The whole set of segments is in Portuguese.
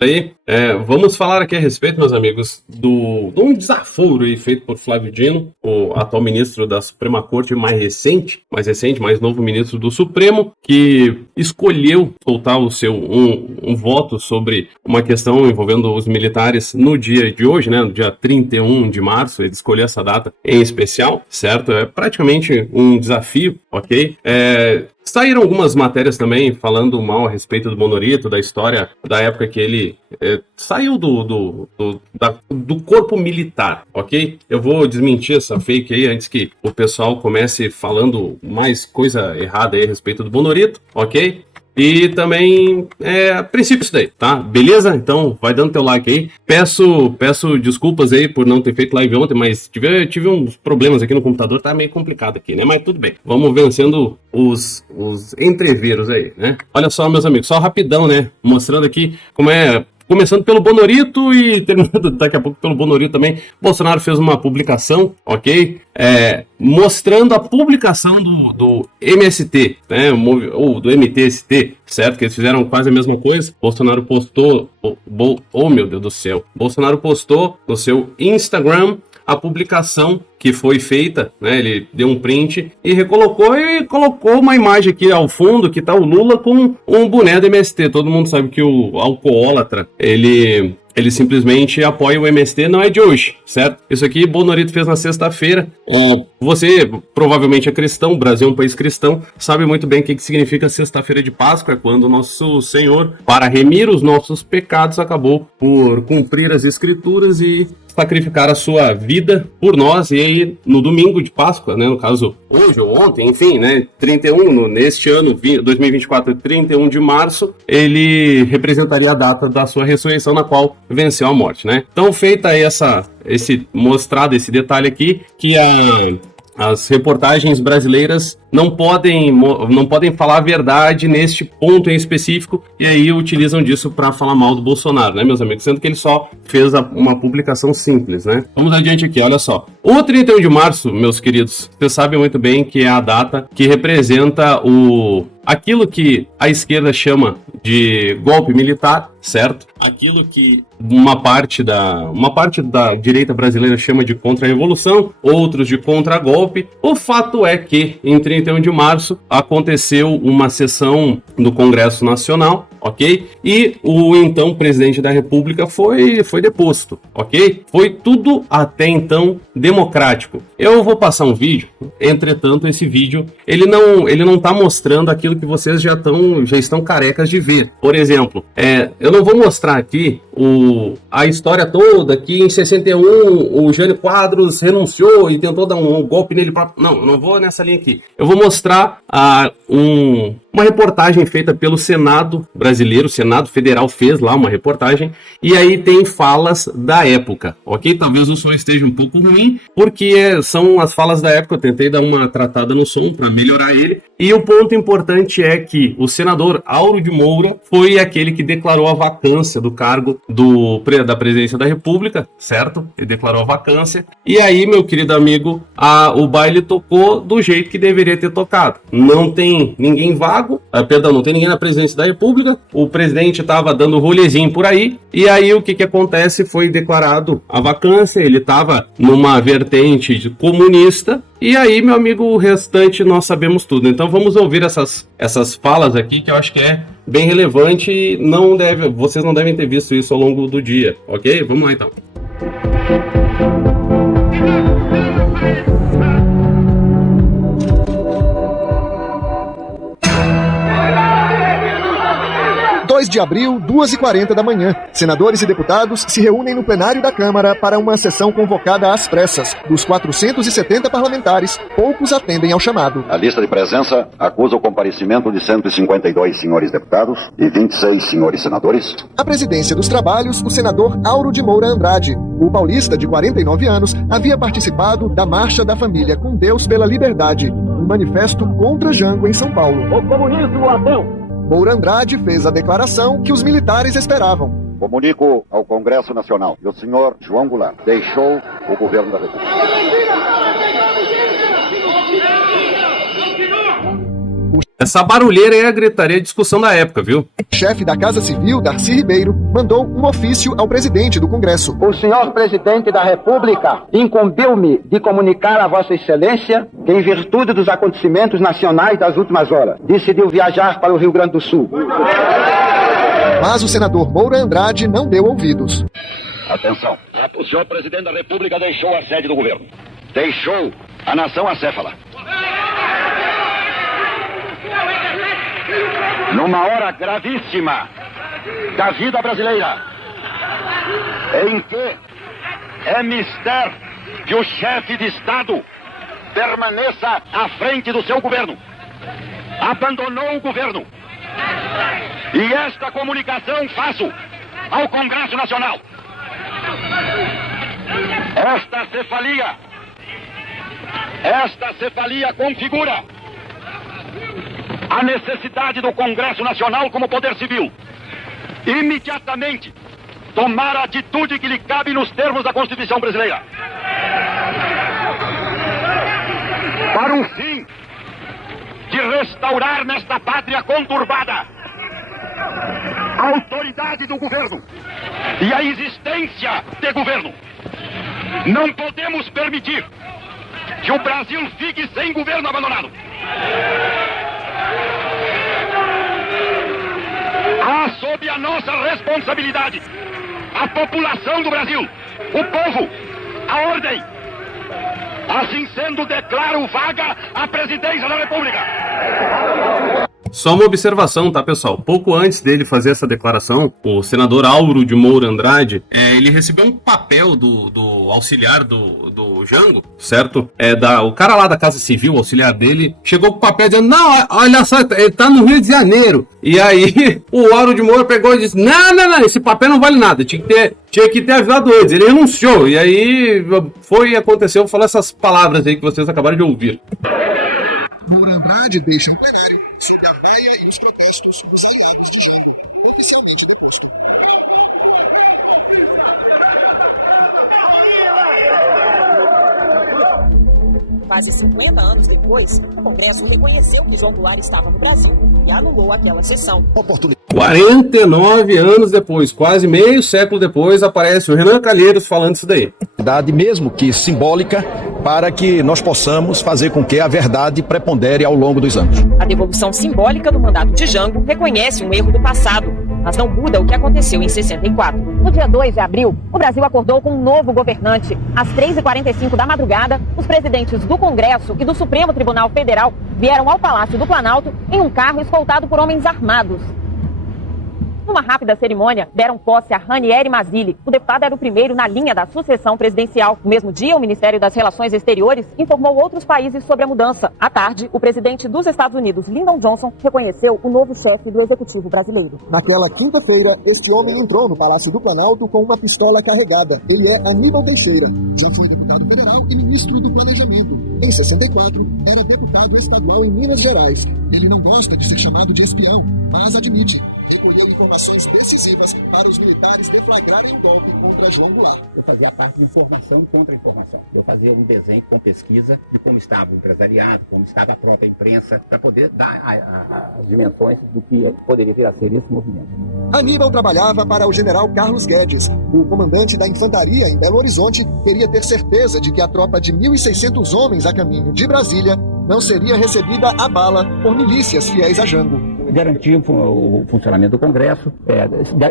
Aí, vamos falar aqui a respeito, meus amigos, de um desaforo aí feito por Flávio Dino, o atual ministro da Suprema Corte mais novo ministro do Supremo, que escolheu soltar o seu um voto sobre uma questão envolvendo os militares no dia de hoje, né, no dia 31 de março, ele escolheu essa data em especial, certo? É praticamente um desafio, ok? Saíram algumas matérias também falando mal a respeito do Bonorito, da história da época que ele saiu do corpo militar, ok? Eu vou desmentir essa fake aí antes que o pessoal comece falando mais coisa errada aí a respeito do Bonorito, ok? E também, a princípio isso daí, tá? Beleza? Então, vai dando teu like aí. Peço desculpas aí por não ter feito live ontem, mas tive uns problemas aqui no computador, tá meio complicado aqui, né? Mas tudo bem. Vamos vencendo os entreveros aí, né? Olha só, meus amigos, só rapidão, né? Mostrando aqui como é... Começando pelo Bonorito e terminando daqui a pouco pelo Bonorito também. Bolsonaro fez uma publicação, ok? Mostrando a publicação do MST, né? Ou do MTST, certo? Que eles fizeram quase a mesma coisa. Bolsonaro postou... Oh, meu Deus do céu. Bolsonaro postou no seu Instagram a publicação que foi feita, né? Ele deu um print e colocou uma imagem aqui ao fundo que tá o Lula com um boné do MST. Todo mundo sabe que o alcoólatra, ele simplesmente apoia o MST, não é de hoje, certo? Isso aqui Bonorito fez na sexta-feira. Você provavelmente é cristão, o Brasil é um país cristão, sabe muito bem o que significa sexta-feira de Páscoa, quando o nosso Senhor, para remir os nossos pecados, acabou por cumprir as escrituras e sacrificar a sua vida por nós. E aí no domingo de Páscoa, né, no caso hoje ou ontem, enfim, né, 31, neste ano 2024, 31 de março, ele representaria a data da sua ressurreição, na qual venceu a morte, né? Então, feita aí mostrado esse detalhe aqui, que as reportagens brasileiras não podem falar a verdade neste ponto em específico, e aí utilizam disso para falar mal do Bolsonaro, né, meus amigos? Sendo que ele só fez uma publicação simples, né? Vamos adiante aqui, olha só. O 31 de março, meus queridos, vocês sabem muito bem que é a data que representa aquilo que a esquerda chama de golpe militar, certo? Aquilo que uma parte da direita brasileira chama de contra-revolução, outros de contra-golpe. O fato é que, em 31 de março, aconteceu uma sessão do Congresso Nacional, ok? E o então presidente da República foi deposto, ok? Foi tudo até então democrático. Eu vou passar um vídeo, entretanto, esse vídeo, ele não tá mostrando aquilo que vocês já estão carecas de ver. Por exemplo, eu não vou mostrar aqui a história toda, que em 61 o Jânio Quadros renunciou e tentou dar um golpe nele próprio. Não vou nessa linha aqui. Eu vou mostrar uma reportagem feita pelo Senado brasileiro, o Senado Federal fez lá uma reportagem, e aí tem falas da época, ok? Talvez o som esteja um pouco ruim, porque são as falas da época, eu tentei dar uma tratada no som para melhorar ele, e o ponto importante é que o senador Auro de Moura foi aquele que declarou a vacância do cargo da presidência da República, certo? Ele declarou a vacância, e aí, meu querido amigo, o baile tocou do jeito que deveria ter tocado. Não tem ninguém vago, não tem ninguém na presidência da República, o presidente estava dando rolezinho por aí, e aí o que acontece? Foi declarado a vacância, ele estava numa vertente comunista, e aí, meu amigo, o restante nós sabemos tudo. Então vamos ouvir essas falas aqui, que eu acho que é bem relevante e vocês não devem ter visto isso ao longo do dia, ok? Vamos lá então. 2 de abril, 2h40 da manhã. Senadores e deputados se reúnem no plenário da Câmara para uma sessão convocada às pressas. Dos 470 parlamentares, poucos atendem ao chamado. A lista de presença acusa o comparecimento de 152 senhores deputados e 26 senhores senadores. À presidência dos trabalhos, o senador Auro de Moura Andrade. O paulista, de 49 anos, havia participado da Marcha da Família com Deus pela Liberdade, um manifesto contra Jango em São Paulo. O comunismo ateu! Moura Andrade fez a declaração que os militares esperavam. Comunico ao Congresso Nacional que o senhor João Goulart deixou o governo da República. Essa barulheira é a gritaria e discussão da época, viu? O chefe da Casa Civil, Darcy Ribeiro, mandou um ofício ao presidente do Congresso. O senhor presidente da República incumbiu-me de comunicar a Vossa Excelência que, em virtude dos acontecimentos nacionais das últimas horas, decidiu viajar para o Rio Grande do Sul. Mas o senador Moura Andrade não deu ouvidos. Atenção. O senhor presidente da República deixou a sede do governo. Deixou a nação acéfala. Numa hora gravíssima da vida brasileira, em que é mister que o chefe de Estado permaneça à frente do seu governo. Abandonou o governo. E esta comunicação faço ao Congresso Nacional. Esta cefalia configura a necessidade do Congresso Nacional como poder civil imediatamente tomar a atitude que lhe cabe nos termos da Constituição brasileira para o fim de restaurar nesta pátria conturbada a autoridade do governo e a existência de governo. Não podemos permitir que o Brasil fique sem governo abandonado. Há sob a nossa responsabilidade a população do Brasil, o povo, a ordem. Assim sendo, declaro vaga a presidência da República. Só uma observação, tá, pessoal? Pouco antes dele fazer essa declaração, o senador Auro de Moura Andrade, ele recebeu um papel do auxiliar do Jango, certo? O cara lá da Casa Civil, o auxiliar dele, chegou com o papel dizendo, não, olha só, ele tá no Rio de Janeiro. E aí o Auro de Moura pegou e disse, não, esse papel não vale nada, tinha que ter avisado antes, ele renunciou. E aí aconteceu, falou essas palavras aí que vocês acabaram de ouvir. Moura Andrade deixa em plenário, sob a vaia e os protestos, os aliados de Jango, oficialmente deposto. Quase 50 anos depois, o Congresso reconheceu que João Goulart estava no Brasil e anulou aquela sessão. 49 anos depois, quase meio século depois, aparece o Renan Calheiros falando isso daí. Mesmo que simbólica, para que nós possamos fazer com que a verdade prepondere ao longo dos anos. A devolução simbólica do mandato de Jango reconhece um erro do passado, mas não muda o que aconteceu em 64. No dia 2 de abril, o Brasil acordou com um novo governante. Às 3h45 da madrugada, os presidentes do Congresso e do Supremo Tribunal Federal vieram ao Palácio do Planalto em um carro escoltado por homens armados. Numa rápida cerimônia, deram posse a Ranieri Mazzilli. O deputado era o primeiro na linha da sucessão presidencial. No mesmo dia, o Ministério das Relações Exteriores informou outros países sobre a mudança. À tarde, o presidente dos Estados Unidos, Lyndon Johnson, reconheceu o novo chefe do Executivo brasileiro. Naquela quinta-feira, este homem entrou no Palácio do Planalto com uma pistola carregada. Ele é Aníbal Teixeira. Já foi deputado federal e ministro do Planejamento. Em 64, era deputado estadual em Minas Gerais. Ele não gosta de ser chamado de espião, mas admite. Recolheu informações decisivas para os militares deflagrarem o golpe contra João Goulart. Eu fazia parte de informação contra informação. Eu fazia um desenho com pesquisa de como estava o empresariado, como estava a própria imprensa, para poder dar as dimensões do que poderia vir a ser esse movimento. Aníbal trabalhava para o general Carlos Guedes. O comandante da infantaria em Belo Horizonte queria ter certeza de que a tropa de 1.600 homens a caminho de Brasília não seria recebida a bala por milícias fiéis a Jango. Garantir o funcionamento do Congresso,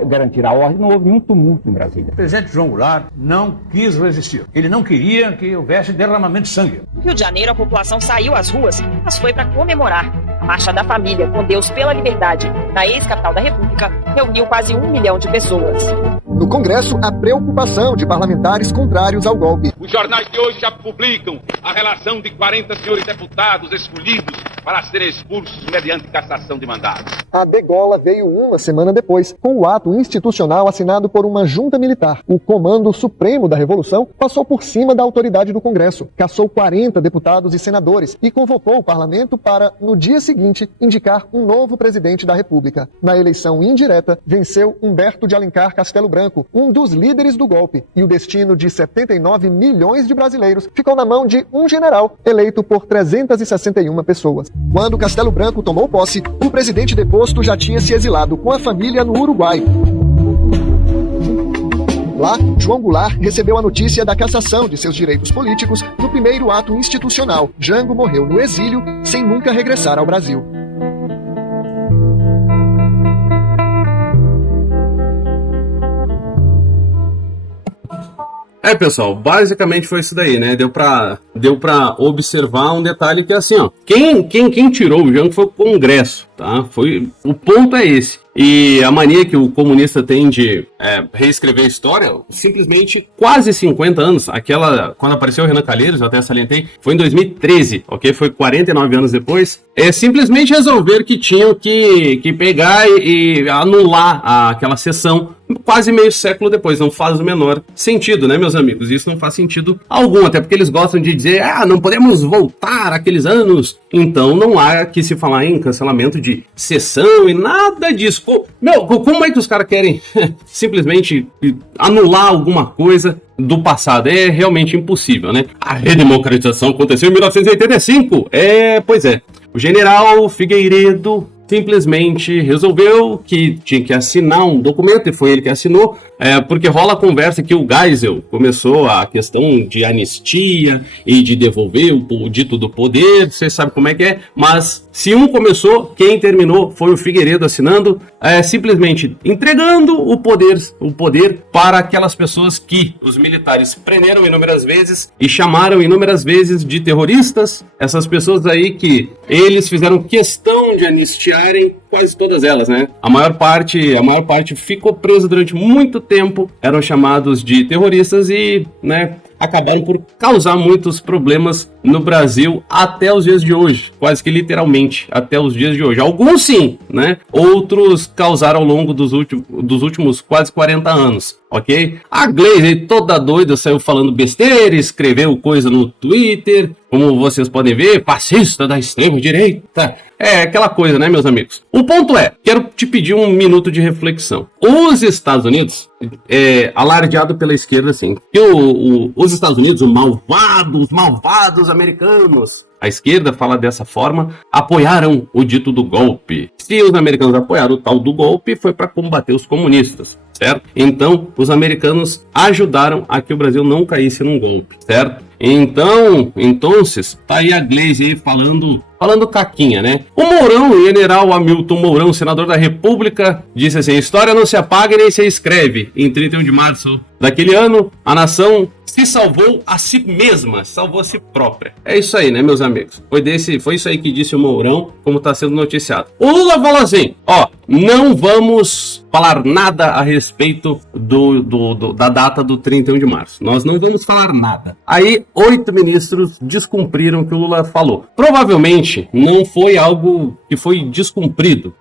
garantir a ordem, não houve nenhum tumulto em Brasília. O presidente João Goulart não quis resistir. Ele não queria que houvesse derramamento de sangue. No Rio de Janeiro, a população saiu às ruas, mas foi para comemorar. A Marcha da Família, com Deus pela Liberdade, na ex-capital da República, reuniu quase 1 milhão de pessoas. No Congresso, a preocupação de parlamentares contrários ao golpe. Os jornais de hoje já publicam a relação de 40 senhores deputados escolhidos para serem expulsos mediante cassação de mandados. A degola veio uma semana depois, com o ato institucional assinado por uma junta militar. O Comando Supremo da Revolução passou por cima da autoridade do Congresso, cassou 40 deputados e senadores e convocou o parlamento para, no dia seguinte, indicar um novo presidente da República. Na eleição indireta, venceu Humberto de Alencar Castelo Branco, um dos líderes do golpe, e o destino de 79 milhões de brasileiros ficou na mão de um general eleito por 361 pessoas. Quando Castelo Branco tomou posse, o presidente deposto já tinha se exilado com a família no Uruguai. Lá, João Goulart recebeu a notícia da cassação de seus direitos políticos no primeiro ato institucional. Jango morreu no exílio, sem nunca regressar ao Brasil. Pessoal, basicamente foi isso daí, né? Deu pra observar um detalhe que é assim, ó. Quem tirou o Jango foi o Congresso, tá? O ponto é esse. E a mania que o comunista tem de reescrever a história, simplesmente quase 50 anos, quando apareceu o Renan Calheiros, eu até salientei, foi em 2013, ok? Foi 49 anos depois. Simplesmente resolver que tinham que pegar e anular aquela sessão quase meio século depois. Não faz o menor sentido, né, meus amigos? Isso não faz sentido algum, até porque eles gostam de dizer, não podemos voltar àqueles anos. Então não há que se falar em cancelamento de sessão e nada disso. Como é que os caras querem simplesmente anular alguma coisa do passado? É realmente impossível, né? A redemocratização aconteceu em 1985. Pois é. O general Figueiredo simplesmente resolveu que tinha que assinar um documento, e foi ele que assinou, porque rola a conversa que o Geisel começou a questão de anistia e de devolver o dito do poder, vocês sabem como é que é, mas se um começou, quem terminou foi o Figueiredo assinando, simplesmente entregando o poder para aquelas pessoas que os militares prenderam inúmeras vezes e chamaram inúmeras vezes de terroristas, essas pessoas aí que eles fizeram questão de anistiarem, quase todas elas, né? A maior parte ficou presa durante muito tempo, eram chamados de terroristas e, né, acabaram por causar muitos problemas no Brasil até os dias de hoje, quase que literalmente até os dias de hoje. Alguns sim, né? Outros causaram ao longo dos últimos quase 40 anos, ok? A Glaze toda doida saiu falando besteira, escreveu coisa no Twitter, como vocês podem ver, fascista da extrema direita. Aquela coisa, né, meus amigos? O ponto quero te pedir um minuto de reflexão. Os Estados Unidos, alardeado pela esquerda, assim, que os Estados Unidos, os malvados americanos, a esquerda fala dessa forma, apoiaram o dito do golpe. Se os americanos apoiaram o tal do golpe, foi para combater os comunistas, certo? Então, os americanos ajudaram a que o Brasil não caísse num golpe, certo? Então, tá aí a Glaze aí falando caquinha, né? O Mourão, o general Hamilton Mourão, senador da República, disse assim: a história não se apaga nem se escreve. Em 31 de março daquele ano, a nação se salvou a si mesma, salvou a si própria. É isso aí, né, meus amigos? Foi isso aí que disse o Mourão, como está sendo noticiado. O Lula falou assim, não vamos falar nada a respeito da data do 31 de março. Nós não vamos falar nada. Aí, 8 ministros descumpriram o que o Lula falou. Provavelmente, não foi algo que foi descumprido.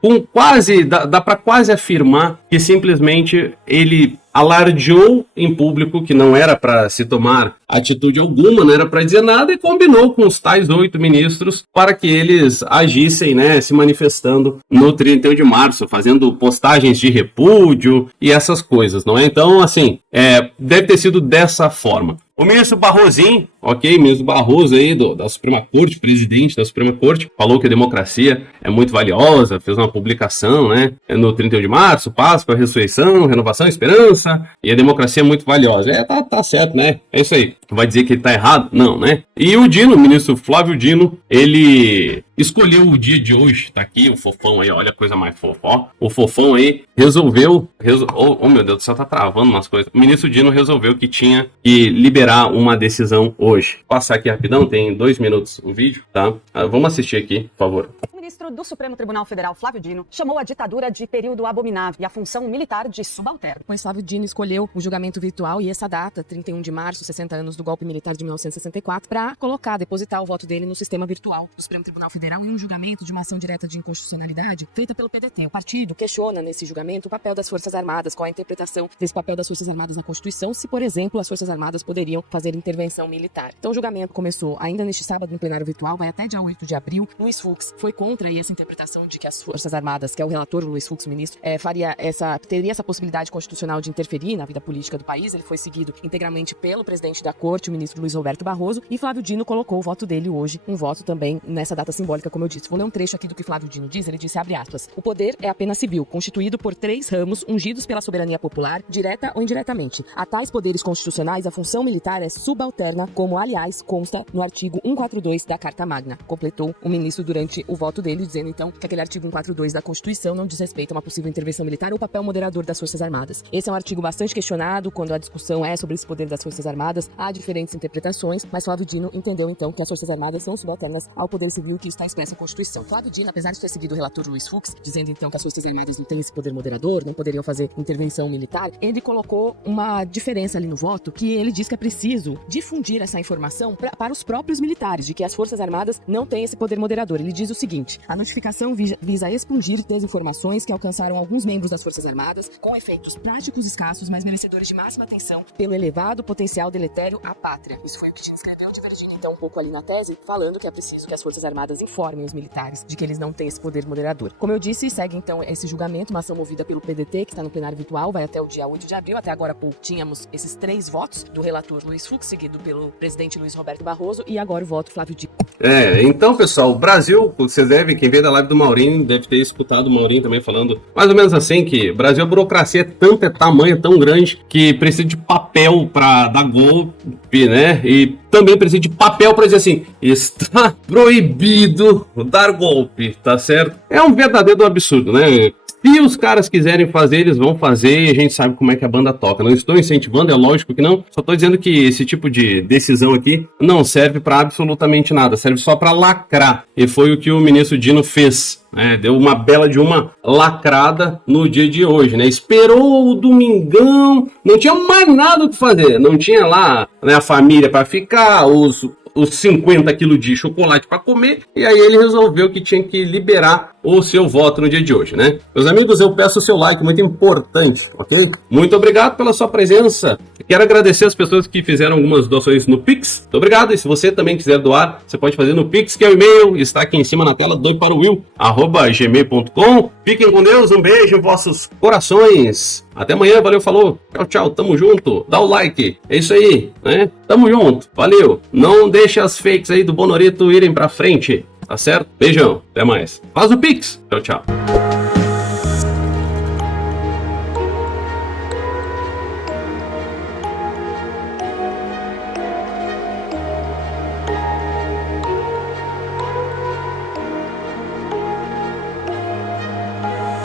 Dá para quase afirmar que simplesmente ele alardeou em público que não era para se tomar atitude alguma, não era para dizer nada, e combinou com os tais 8 ministros para que eles agissem, né, se manifestando no 31 de março, fazendo postagens de repúdio e essas coisas, não é? Então, assim, deve ter sido dessa forma. O ministro Barrosinho, ministro Barroso aí da Suprema Corte, presidente da Suprema Corte, falou que a democracia é muito valiosa, fez uma publicação, né, no 31 de março, Páscoa, ressurreição, renovação, esperança, e a democracia é muito valiosa. Tá certo, né? É isso aí. Vai dizer que ele tá errado? Não, né? E o Dino, o ministro Flávio Dino, ele escolheu o dia de hoje, tá aqui o fofão aí, olha a coisa mais fofa, ó. O fofão aí resolveu oh meu Deus do céu, tá travando umas coisas. O ministro Dino resolveu que tinha que liberar uma decisão hoje. Vou passar aqui rapidão, tem 2 minutos o vídeo, tá? Vamos assistir aqui, por favor. O ministro do Supremo Tribunal Federal, Flávio Dino, chamou a ditadura de período abominável e a função militar de subalterno. Pois Flávio Dino escolheu o julgamento virtual e essa data, 31 de março, 60 anos do golpe militar de 1964, para depositar o voto dele no sistema virtual do Supremo Tribunal Federal em um julgamento de uma ação direta de inconstitucionalidade feita pelo PDT. O partido questiona nesse julgamento o papel das Forças Armadas, qual a interpretação desse papel das Forças Armadas na Constituição, se, por exemplo, as Forças Armadas poderiam fazer intervenção militar. Então o julgamento começou ainda neste sábado no plenário virtual, vai até dia 8 de abril. Luiz Fux foi contra contra essa interpretação de que as Forças Armadas, que é o relator, o Luiz Fux, ministro, teria essa possibilidade constitucional de interferir na vida política do país. Ele foi seguido integralmente pelo presidente da Corte, o ministro Luiz Roberto Barroso, e Flávio Dino colocou o voto dele hoje, um voto também nessa data simbólica, como eu disse. Vou ler um trecho aqui do que Flávio Dino diz. Ele disse, abre aspas, o poder é apenas civil, constituído por 3 ramos ungidos pela soberania popular, direta ou indiretamente. A tais poderes constitucionais, a função militar é subalterna, como, aliás, consta no artigo 142 da Carta Magna. Completou o ministro durante o voto dele, dizendo, então, que aquele artigo 142 da Constituição não diz respeito a uma possível intervenção militar ou papel moderador das Forças Armadas. Esse é um artigo bastante questionado quando a discussão é sobre esse poder das Forças Armadas. Há diferentes interpretações, mas Flávio Dino entendeu, então, que as Forças Armadas são subalternas ao poder civil que está expresso na Constituição. Flávio Dino, apesar de ter seguido o relator Luiz Fux, dizendo, então, que as Forças Armadas não têm esse poder moderador, não poderiam fazer intervenção militar, ele colocou uma diferença ali no voto, que ele diz que é preciso difundir essa informação para os próprios militares, de que as Forças Armadas não têm esse poder moderador. Ele diz o seguinte, a notificação visa expungir desinformações que alcançaram alguns membros das Forças Armadas, com efeitos práticos escassos, mas merecedores de máxima atenção pelo elevado potencial deletério à pátria. Isso foi o que Dino escreveu, divergindo então um pouco ali na tese, falando que é preciso que as Forças Armadas informem os militares de que eles não têm esse poder moderador. Como eu disse, segue então esse julgamento, uma ação movida pelo PDT, que está no plenário virtual, vai até o dia 8 de abril. Até agora há pouco tínhamos esses 3 votos do relator Luiz Fux, seguido pelo presidente Luiz Roberto Barroso, e agora o voto Flávio Dino. Então, pessoal, o Brasil, quem veio da live do Maurinho, deve ter escutado o Maurinho também falando mais ou menos assim, que o Brasil, a burocracia é tamanho, tão grande, que precisa de papel para dar golpe, né? E também precisa de papel para dizer assim, está proibido dar golpe, tá certo? É um verdadeiro absurdo, né? Se os caras quiserem fazer, eles vão fazer e a gente sabe como é que a banda toca. Não estou incentivando, é lógico que não. Só estou dizendo que esse tipo de decisão aqui não serve para absolutamente nada. Serve só para lacrar. E foi o que o ministro Dino fez. Deu uma bela de uma lacrada no dia de hoje, né? Esperou o domingão, não tinha mais nada o que fazer. Não tinha lá, né, a família para ficar, os 50 quilos de chocolate para comer, e aí ele resolveu que tinha que liberar o seu voto no dia de hoje, né? Meus amigos, eu peço o seu like, muito importante, ok? Muito obrigado pela sua presença. Quero agradecer as pessoas que fizeram algumas doações no Pix. Muito obrigado, e se você também quiser doar, você pode fazer no Pix, que é o e-mail, está aqui em cima na tela, doiparowill@gmail.com. Fiquem com Deus, um beijo em vossos corações. Até amanhã, valeu, falou. Tchau, tchau, tamo junto. Dá o like, é isso aí, né? Tamo junto, valeu. Não deixe as fakes aí do Bonorito irem pra frente, tá certo? Beijão, até mais. Faz o Pix. Tchau, tchau.